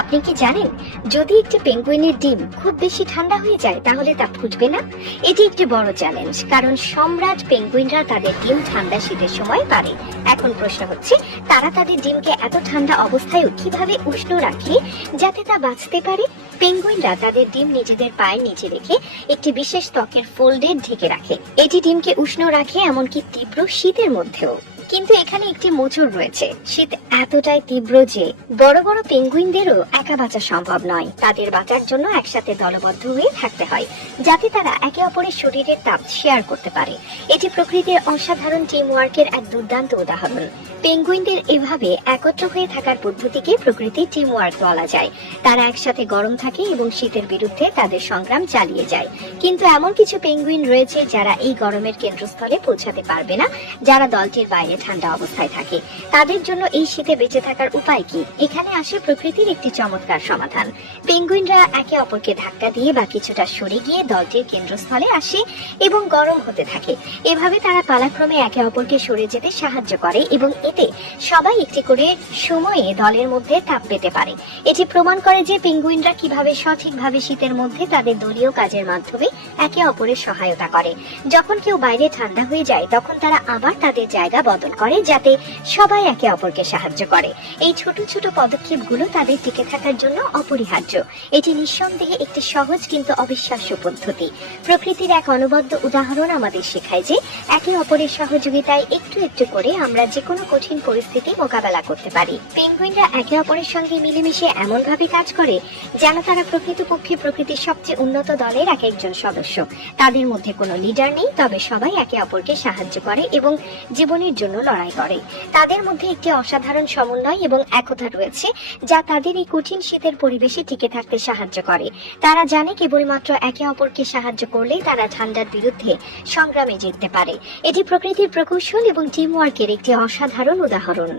আপনি কি জানেন, যদি একটি পেঙ্গুইনের ডিম খুব বেশি ঠান্ডা হয়ে যায় তাহলে তা ফুটবে না। এটি একটি বড় চ্যালেঞ্জ, কারণ সম্রাট পেঙ্গুইনরা তাদের ডিম ঠান্ডা শীতের সময় পারে। এখন প্রশ্ন হচ্ছে, তারা তাদের ডিমকে এত ঠান্ডা অবস্থায়ও কিভাবে উষ্ণ রাখে যাতে তা বাঁচতে পারে। পেঙ্গুইনরা তাদের ডিম নিজেদের পায়ের নিচে রেখে একটি বিশেষ ত্বকের ফোল্ডে ঢেকে রাখে। এটি ডিমকে উষ্ণ রাখে, এমনকি তীব্র শীতের মধ্যেও। কিন্তু এখানে একটি মোচড় রয়েছে, শীত এতটাই তীব্র যে বড় বড় পেঙ্গুইনদেরও একা বাঁচা সম্ভব নয়। তাদের বাঁচার জন্য একসাথে দলবদ্ধ হয়ে থাকতে হয়, যাতে তারা একে অপরের শরীরের তাপ শেয়ার করতে পারে। এটি প্রকৃতির অসাধারণ টিম ওয়ার্কের এক দুর্দান্ত উদাহরণ। পেঙ্গুইনদের এভাবে একত্র হয়ে থাকার পদ্ধতিকে প্রকৃতির টিম ওয়ার্ক বলা যায়। তারা একসাথে গরম থাকে এবং শীতের বিরুদ্ধে তাদের সংগ্রাম চালিয়ে যায়। কিন্তু এমন কিছু পেঙ্গুইন রয়েছে যারা এই গরমের কেন্দ্রস্থলে পৌঁছাতে পারবে না, যারা দলটির বাইরে ঠান্ডা অবস্থায় থাকে। তাদের জন্য এই শীতে বেঁচে থাকার উপায় কি? এখানে আসে প্রকৃতির একটি চমৎকার সমাধান। পেঙ্গুইনরা একে অপরকে ধাক্কা দিয়ে বা কিছুটা সরে গিয়ে দলটির কেন্দ্রস্থলে আসে এবং গরম হতে থাকে। এভাবে তারা পালাক্রমে একে অপরকে সরে যেতে সাহায্য করে এবং এতে সবাই একটি করে সময়ে দলের মধ্যে তাপ পেতে পারে। এটি প্রমাণ করে যে পেঙ্গুইনরা কিভাবে সঠিকভাবে শীতের মধ্যে তাদের দলীয় কাজের মাধ্যমে একে অপরের সহায়তা করে। যখন কেউ বাইরে ঠান্ডা হয়ে যায় তখন তারা আবার তাদের জায়গা বদল করে, যাতে সবাই একে অপরকে সাহায্য করে। এই ছোট ছোট পদক্ষেপগুলো তাদের টিকে থাকার জন্য অপরিহার্য। এটি নিঃসন্দেহে একটি সহজ কিন্তু অবিশ্বাস্য পদ্ধতি। প্রকৃতির এক অনবদ্য উদাহরণ আমাদের শেখায় যে একে অপরের সহযোগিতায় একটু একটু করে আমরা যে কোনো কঠিন পরিস্থিতি মোকাবেলা করতে পারি। পেঙ্গুইনরা একে অপরের সঙ্গে মিলেমিশে এমন ভাবে কাজ করে যেন তারা প্রকৃতপক্ষে প্রকৃতির সবচেয়ে উন্নত দলের এক একজন সদস্য। তাদের মধ্যে কোনো লিডার নেই, তবে সবাই একে অপরকে সাহায্য করে এবং জীবনের জন্য লড়াই করে। তাদের মধ্যে একটি অসাধারণ সমন্বয় এবং একতা রয়েছে, যা তাদের এই কঠিন শীতের পরিবেশে টিকে থাকতে সাহায্য করে। তারা জানে কেবলমাত্র একে অপরকে সাহায্য করলেই তারা ঠান্ডার বিরুদ্ধে সংগ্রামে জিততে পারে। এটি প্রকৃতির প্রকৌশল এবং টিম ওয়ার্কের একটি অসাধারণ উদাহরণ।